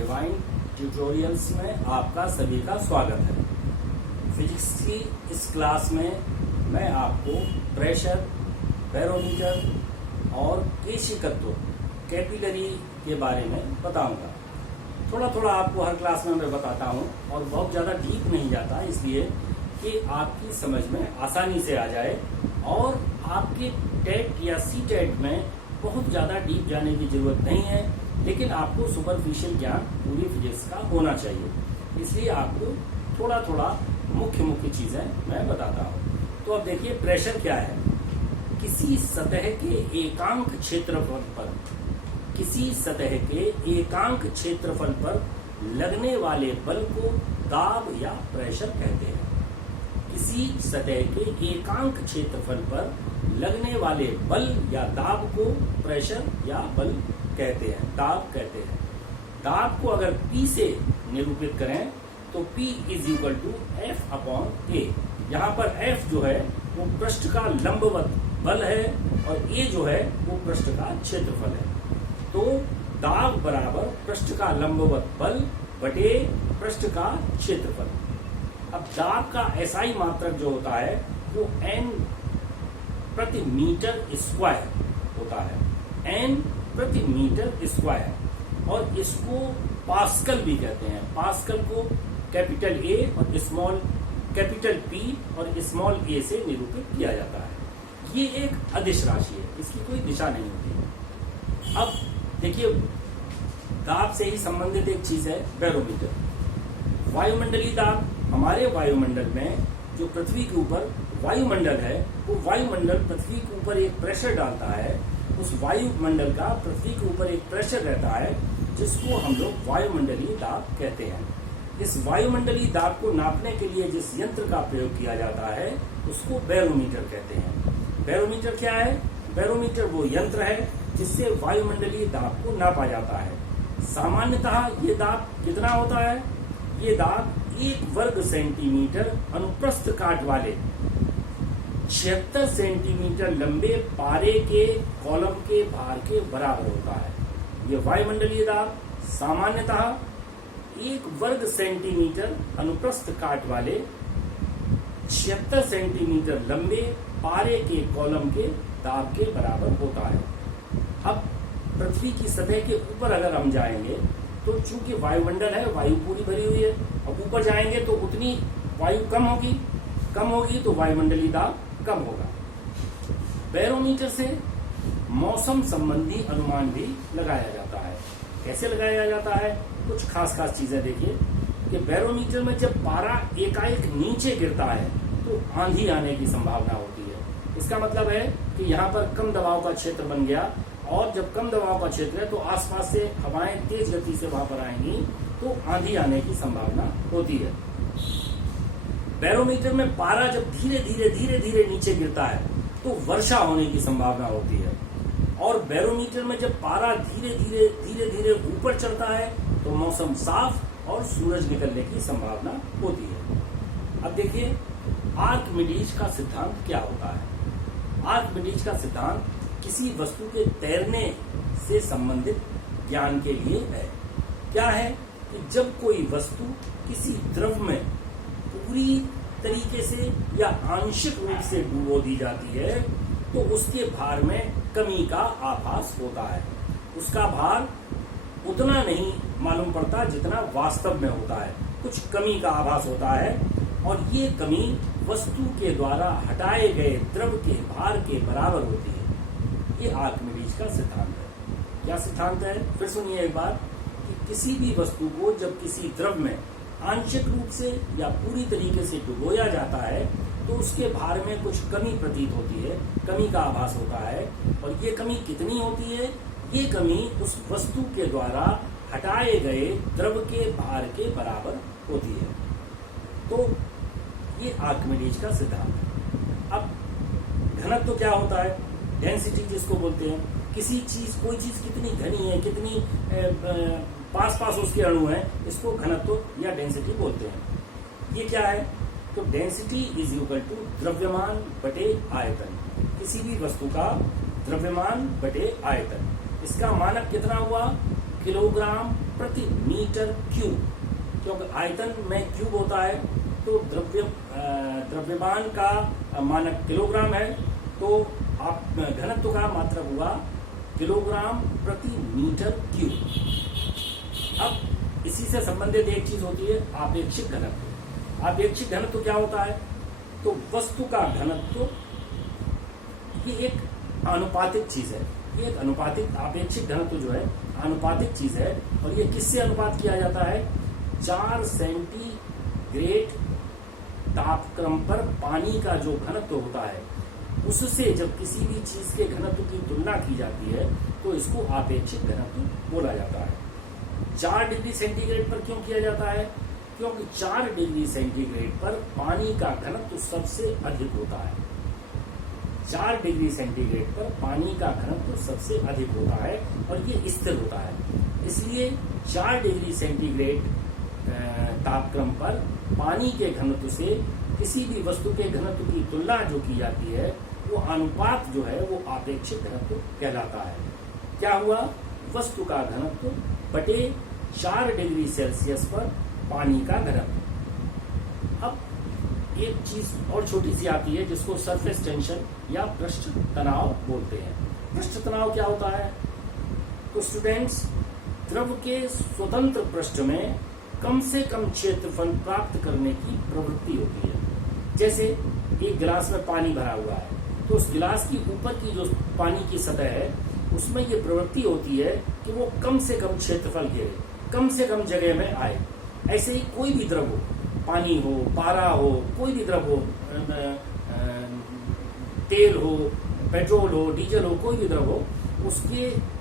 Divine tutorials में आपका सभी का स्वागत है। फिजिक्स की इस क्लास में मैं आपको प्रेशर, बैरोमीटर और केशिकत्व कैपिलरी के बारे में बताऊंगा। थोड़ा थोड़ा आपको हर क्लास में मैं बताता हूं और बहुत ज़्यादा डीप नहीं जाता, इसलिए कि आपकी समझ में आसानी से आ जाए और आपके टेट या सी टेट में बहुत ज़्यादा डीप जाने की जरूरत नहीं है, लेकिन आपको सुपरफिशियल ज्ञान पूरी फिजिक्स का होना चाहिए। इसलिए आपको थोड़ा थोड़ा मुख्य चीज़ें मैं बताता हूँ। तो अब देखिए, प्रेशर क्या है। किसी सतह के एकांक क्षेत्रफल पर लगने वाले बल को दाब या प्रेशर कहते हैं। किसी सतह के एकांक क्षेत्रफल पर लगने वाले बल या दाब को प्रेशर या बल कहते हैं, दाब कहते हैं। दाब को अगर P से निरूपित करें तो P = F/A। यहाँ पर F जो है वो पृष्ठ का लंबवत बल है और A जो है वो पृष्ठ का क्षेत्रफल है। तो दाब बराबर पृष्ठ का लंबवत बल बटे पृष्ठ का क्षेत्रफल। अब दाब का SI मात्रक जो होता है वो N प्रति मीटर स्क्वायर होता है, N प्रति मीटर स्क्वायर, और इसको पास्कल भी कहते हैं। पास्कल को कैपिटल A और कैपिटल P और स्मॉल a से निरूपित किया जाता है। ये एक अदिश राशि है, इसकी कोई दिशा नहीं होती। अब देखिए, दाब से ही संबंधित एक चीज है बैरोमीटर। वायुमंडलीय दाब, हमारे वायुमंडल में जो पृथ्वी के ऊपर वायुमंडल है, वो वायुमंडल पृथ्वी के ऊपर एक प्रेशर डालता है। उस वायुमंडल का पृथ्वी के ऊपर एक प्रेशर रहता है जिसको हम लोग वायुमंडलीय दाब कहते हैं। इस वायुमंडलीय दाब को नापने के लिए जिस यंत्र का प्रयोग किया जाता है उसको बैरोमीटर कहते हैं। बैरोमीटर क्या है? बैरोमीटर वो यंत्र है जिससे वायुमंडलीय दाब को नापा जाता है। सामान्यतः ये दाब कितना होता है? ये दाब 1 वर्ग सेंटीमीटर अनुप्रस्थ काट वाले 76 सेंटीमीटर लंबे पारे के कॉलम के भार के बराबर होता है। ये वायुमंडलीय दाब सामान्यतः 1 वर्ग सेंटीमीटर अनुप्रस्थ काट वाले 76 सेंटीमीटर लंबे पारे के कॉलम के दाब के बराबर होता है। अब पृथ्वी की सतह के ऊपर अगर हम जाएंगे तो चूंकि वायुमंडल है, वायु पूरी भरी हुई है, अब ऊपर जाएंगे तो उतनी वायु कम होगी तो वायुमंडलीय दाब कम होगा। बैरोमीटर से मौसम संबंधी अनुमान भी लगाया जाता है। कैसे लगाया जाता है? कुछ खास चीजें देखिए कि बैरोमीटर में जब पारा एकाएक नीचे गिरता है तो आंधी आने की संभावना होती है। इसका मतलब है कि यहाँ पर कम दबाव का क्षेत्र बन गया, और जब कम दबाव का क्षेत्र है तो आसपास से हवाएं तेज गति से वहां पर आएंगी तो आंधी आने की संभावना होती है। बैरोमीटर में पारा जब धीरे धीरे नीचे गिरता है तो वर्षा होने की संभावना होती है, और बैरोमीटर में जब पारा धीरे धीरे ऊपर चढ़ता है तो मौसम साफ और सूरज निकलने की संभावना होती है। अब देखिए, आर्किमिडीज का सिद्धांत क्या होता है? आर्किमिडीज का सिद्धांत किसी वस्तु के तैरने से संबंधित ज्ञान के लिए है। क्या है कि जब कोई वस्तु किसी द्रव में पूरी तरीके से या आंशिक रूप से डुबो दी जाती है तो उसके भार में कमी का आभास होता है। उसका भार उतना नहीं मालूम पड़ता जितना वास्तव में होता है, कुछ कमी का आभास होता है, और ये कमी वस्तु के द्वारा हटाए गए द्रव के भार के बराबर होती है। ये आर्किमिडीज का सिद्धांत है। क्या सिद्धांत है? फिर सुनिए एक बार कि किसी भी वस्तु को जब किसी द्रव में आंशिक रूप से या पूरी तरीके से डुबोया जाता है तो उसके भार में कुछ कमी प्रतीत होती है, कमी का आभास होता है। और ये कमी कितनी होती है? ये कमी उस वस्तु के द्वारा हटाए गए द्रव के भार के बराबर होती है। तो ये आर्किमिडीज का सिद्धांत है। अब घनत्व क्या होता है? डेंसिटी जिसको बोलते हैं। किसी चीज, कोई चीज कितनी घनी है, कितनी पास उसके अणु हैं, इसको घनत्व या डेंसिटी बोलते हैं। ये क्या है? तो डेंसिटी = द्रव्यमान बटे आयतन। किसी भी वस्तु का द्रव्यमान बटे आयतन, इसका मानक कितना हुआ? किलोग्राम प्रति मीटर क्यूब, क्योंकि आयतन में क्यूब होता है तो द्रव्यमान का मानक किलोग्राम है, तो आप घनत्व का मात्रक हुआ किलोग्राम प्रति मीटर क्यूब। अब इसी से संबंधित एक चीज होती है आपेक्षिक घनत्व। आपेक्षिक घनत्व क्या होता है? तो वस्तु का घनत्व ये एक आनुपातिक चीज है, ये एक अनुपातिक आपेक्षिक घनत्व जो है आनुपातिक चीज है। और ये किससे अनुपात किया जाता है? 4 सेंटीग्रेड तापक्रम पर पानी का जो घनत्व होता है उससे जब किसी भी चीज के घनत्व की तुलना की जाती है तो इसको आपेक्षिक घनत्व बोला जाता है। 4 डिग्री सेंटीग्रेड पर क्यों किया जाता है? क्योंकि 4 डिग्री सेंटीग्रेड पर पानी का घनत्व सबसे अधिक होता है। 4 डिग्री सेंटीग्रेड पर पानी का घनत्व सबसे अधिक होता है और ये स्थिर होता है। इसलिए 4 डिग्री सेंटीग्रेड तापक्रम पर पानी के घनत्व से किसी भी वस्तु के घनत्व की तुलना जो की जाती है वो अनुपात जो है वो आपेक्षिक घनत्व कहलाता है। क्या हुआ? वस्तु का घनत्व बटे 4 डिग्री सेल्सियस पर पानी का घनत्व। अब एक चीज और छोटी सी आती है जिसको सरफेस टेंशन या पृष्ठ तनाव बोलते हैं। पृष्ठ तनाव क्या होता है? तो स्टूडेंट्स, द्रव के स्वतंत्र पृष्ठ में कम से कम क्षेत्रफल प्राप्त करने की प्रवृत्ति होती है। जैसे एक गिलास में पानी भरा हुआ है तो उस गिलास की ऊपर की जो पानी की सतह है उसमें ये प्रवृत्ति होती है कि वो कम से कम क्षेत्रफल घेरे, कम से कम जगह में आए। ऐसे ही कोई भी द्रव हो, पानी हो, पारा हो, कोई भी द्रव हो, तेल हो, पेट्रोल हो, डीजल हो, कोई भी द्रव हो,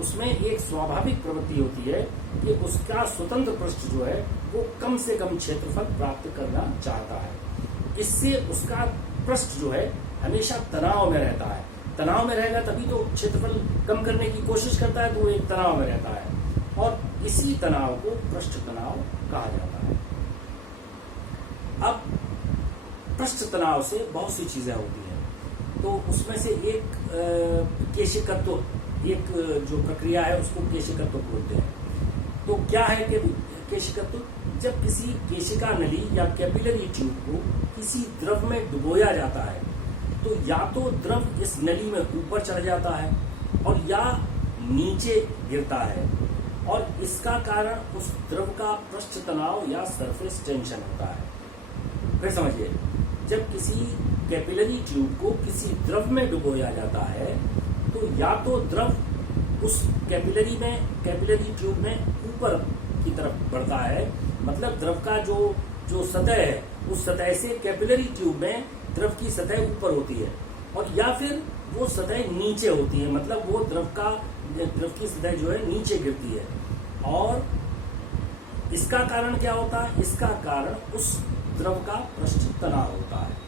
उसमें एक स्वाभाविक प्रवृत्ति होती है कि उसका स्वतंत्र पृष्ठ जो है वो कम से कम क्षेत्रफल प्राप्त करना चाहता है। इससे उसका पृष्ठ जो है हमेशा तनाव में रहता है। तनाव में रहेगा तभी तो क्षेत्रफल कम करने की कोशिश करता है, तो वो एक तनाव में रहता है और इसी तनाव को पृष्ठ तनाव कहा जाता है। अब पृष्ठ तनाव से बहुत सी चीजें होती हैं, तो उसमें से एक केशिकत्व, एक जो प्रक्रिया है उसको केशिकत्व बोलते हैं। तो क्या है कि केशिकत्व? जब किसी केशिका नली या कैपिलरी ट्यूब को किसी द्रव में डुबोया जाता है तो या तो द्रव इस नली में ऊपर चढ़ जाता है और या नीचे गिरता है और इसका कारण उस द्रव का पृष्ठ तनाव या सरफेस टेंशन होता है। फिर समझिए, जब किसी कैपिलरी ट्यूब को किसी द्रव में डुबोया जाता है तो या तो द्रव उस कैपिलरी ट्यूब में ऊपर की तरफ बढ़ता है, मतलब द्रव का जो सतह है उस सतह से कैपिलरी ट्यूब में द्रव की सतह ऊपर होती है, और या फिर वो सतह नीचे होती है, मतलब वो द्रव की सतह जो है नीचे गिरती है। और इसका कारण क्या होता है? इसका कारण उस द्रव का पृष्ठ तनाव होता है।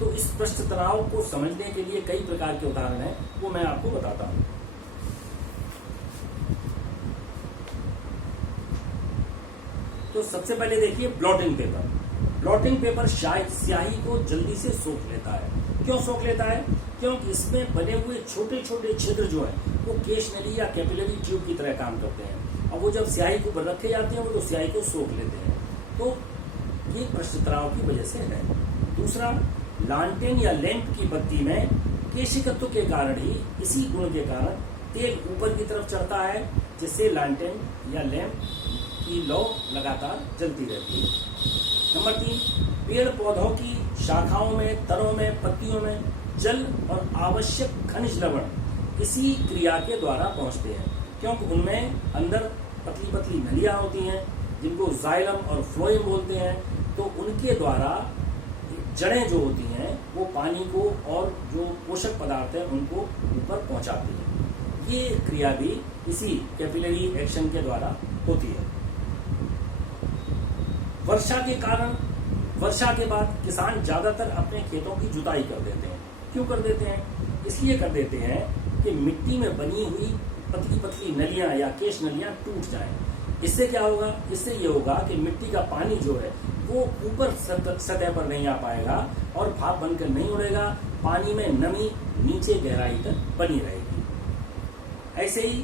तो इस पृष्ठ तनाव को समझने के लिए कई प्रकार के उदाहरण हैं, वो मैं आपको बताता हूं। तो सबसे पहले देखिए ब्लॉटिंग पेपर। ब्लॉटिंग पेपर स्याही को जल्दी से सोख लेता है। क्यों सोख लेता है? क्योंकि इसमें बने हुए छोटे छोटे छिद्र जो है वो केश नली या कैपिलरी ट्यूब की तरह काम करते हैं, और वो जब स्याही के ऊपर रखे जाते हैं वो तो स्याही को सोख लेते हैं। तो ये पृष्ठ तनाव की वजह से है। दूसरा, लालटेन या लैंप की बत्ती में केशिकत्व के कारण ही, इसी गुण के कारण तेल ऊपर की तरफ चढ़ता है, जिससे लालटेन या लैंप की लौ लगातार जलती रहती है। नंबर 3, पेड़ पौधों की शाखाओं में, तरों में, पत्तियों में जल और आवश्यक खनिज लवण इसी क्रिया के द्वारा पहुंचते हैं, क्योंकि उनमें अंदर पतली पतली नलियां होती हैं जिनको जाइलम और फ्लोएम बोलते हैं। तो उनके द्वारा जड़ें जो होती हैं वो पानी को और जो पोषक पदार्थ है उनको ऊपर पहुंचाती हैं। ये क्रिया भी इसी कैपिलरी एक्शन के द्वारा होती है। वर्षा के बाद किसान ज्यादातर अपने खेतों की जुताई कर देते हैं। क्यों कर देते हैं? इसलिए कर देते हैं कि मिट्टी में बनी हुई पतली पतली नलियां या केश नलियां टूट जाएं। इससे क्या होगा? इससे ये होगा कि मिट्टी का पानी जो है वो ऊपर सतह पर नहीं आ पाएगा और भाप बनकर नहीं उड़ेगा, पानी में नमी नीचे गहराई तक बनी रहेगी। ऐसे ही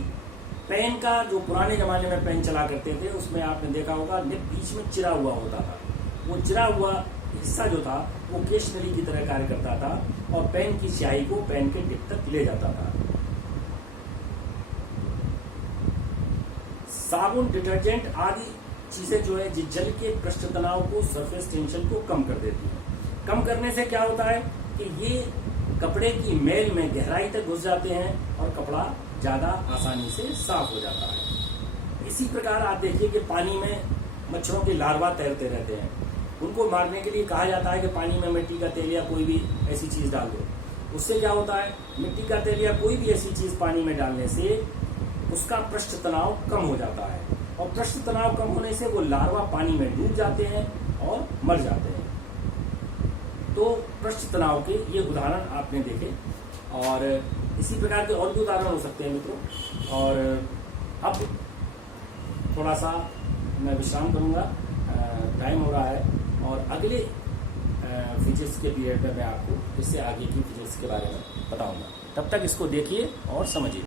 पेन का जो पुराने जमाने में पेन चला करते थे उसमें आपने देखा होगा निब बीच में चिरा हुआ होता था। वो चिरा हुआ हिस्सा जो था वो केश नली की तरह कार्य करता था और पेन की स्याही को पेन के टिप तक ले जाता था। साबुन, डिटर्जेंट आदि चीजें जो है जल के पृष्ठ तनाव को, सरफेस टेंशन को कम कर देती हैं। कम करने से क्या होता है कि ये कपड़े की मैल में गहराई तक घुस जाते हैं और कपड़ा ज्यादा आसानी से साफ हो जाता है। इसी प्रकार आप देखिए कि पानी में मच्छरों के लार्वा तैरते रहते हैं। उनको मारने के लिए कहा जाता है कि पानी में मिट्टी का तेल या कोई भी ऐसी चीज डाल दो। उससे क्या होता है, मिट्टी का तेल या कोई भी ऐसी चीज पानी में डालने से उसका पृष्ठ तनाव कम हो जाता है और पृष्ठ तनाव कम होने से वो लार्वा पानी में डूब जाते हैं और मर जाते हैं। तो पृष्ठ तनाव के ये उदाहरण आपने देखे और इसी प्रकार के और भी उदाहरण हो सकते हैं मित्रों। और अब थोड़ा सा मैं विश्राम करूंगा, टाइम हो रहा है और अगले फिजिक्स के पीरियड में मैं आपको इससे आगे की फिजिक्स के बारे में बताऊंगा। तब तक इसको देखिए और समझिए।